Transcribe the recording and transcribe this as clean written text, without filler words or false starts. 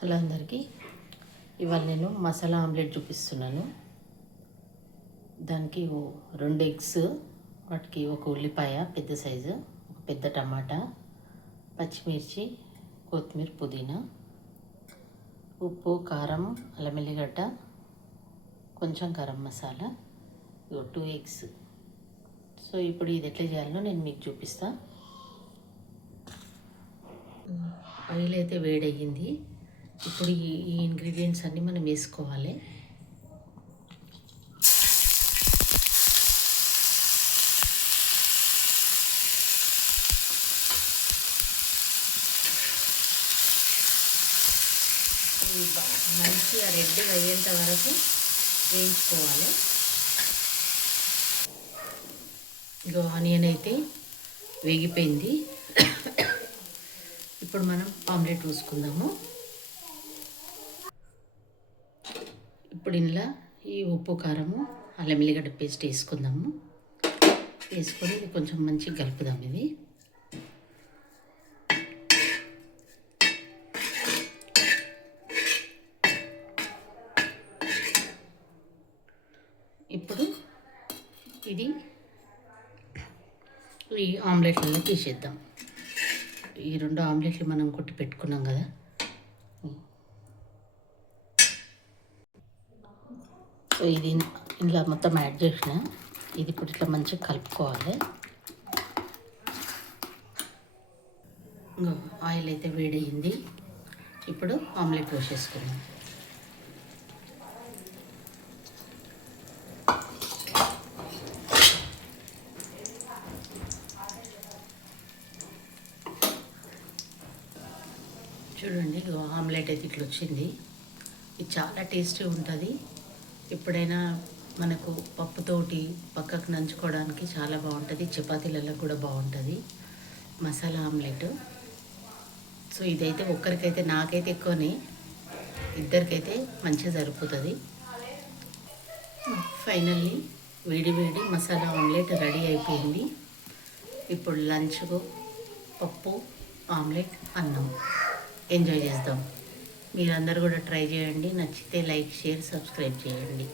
Hello అందరికీ, ఇవాళ నేను మసాలా ఆమ్లెట్ చూపిస్తున్నాను. దానికి 2 ఎగ్స్, వాటికి ఒక ఉల్లిపాయ పెద్ద సైజు, ఒక పెద్ద టమాటా, పచ్చిమిర్చి, కొత్తిమీర, పుదీనా, ఉప్పు, కారం, అల్లం వెల్లిగడ్డ, కొంచెం గరం మసాలా, 2 ఎగ్స్. సో ఇప్పుడు ఇది ఎట్లా చేయాలో నేను మీకు చూపిస్తా. ఆయిల్ అయితే వేడయ్యింది. ఇప్పుడు ఈ ఇంగ్రీడియంట్స్ అన్నీ మనం వేసుకోవాలి. మంచిగా రెడ్గా అయ్యేంత వరకు వేయించుకోవాలి. ఇగో ఆనియన్ అయితే వేగిపోయింది. ఇప్పుడు మనం ఆమ్లెట్ పోసుకుందాము. ఇప్పుడు ఇందులో ఈ ఉప్పు, కారము, అల్లం వెల్లిగడ్డ పేస్ట్ వేసుకుందాము. వేసుకొని ఇది కొంచెం మంచిగా కలుపుదాం. ఇది ఇప్పుడు ఇది ఈ ఆమ్లెట్లలో తీసేద్దాం. ఈ 2 ఆమ్లెట్లు మనం కొట్టి పెట్టుకున్నాం కదా, సో ఇది ఇందులో మొత్తం యాడ్ చేసిన. ఇది ఇప్పుడు ఇట్లా మంచిగా కలుపుకోవాలి. ఆయిల్ అయితే వేడయింది. ఇప్పుడు ఆమ్లెట్ పోసేసుకుందాం. చూడండి, ఆమ్లెట్ అయితే ఇట్లా వచ్చింది. ఇది చాలా టేస్టీ ఉంటుంది. ఎప్పుడైనా మనకు పప్పుతోటి పక్కకు నంచుకోవడానికి చాలా బాగుంటుంది. చపాతీలలో కూడా బాగుంటుంది మసాలా ఆమ్లెట్. సో ఇదైతే ఒక్కరికైతే, నాకైతే ఎక్కువనే, ఇద్దరికైతే మంచిగా సరిపోతుంది. ఫైనల్లీ వేడి వేడి మసాలా ఆమ్లెట్ రెడీ అయిపోయింది. ఇప్పుడు లంచ్కు పప్పు, ఆమ్లెట్, అన్నం ఎంజాయ్ చేద్దాం. మీరందరూ కూడా ట్రై చేయండి. నచ్చితే లైక్, షేర్, సబ్స్క్రైబ్ చేయండి.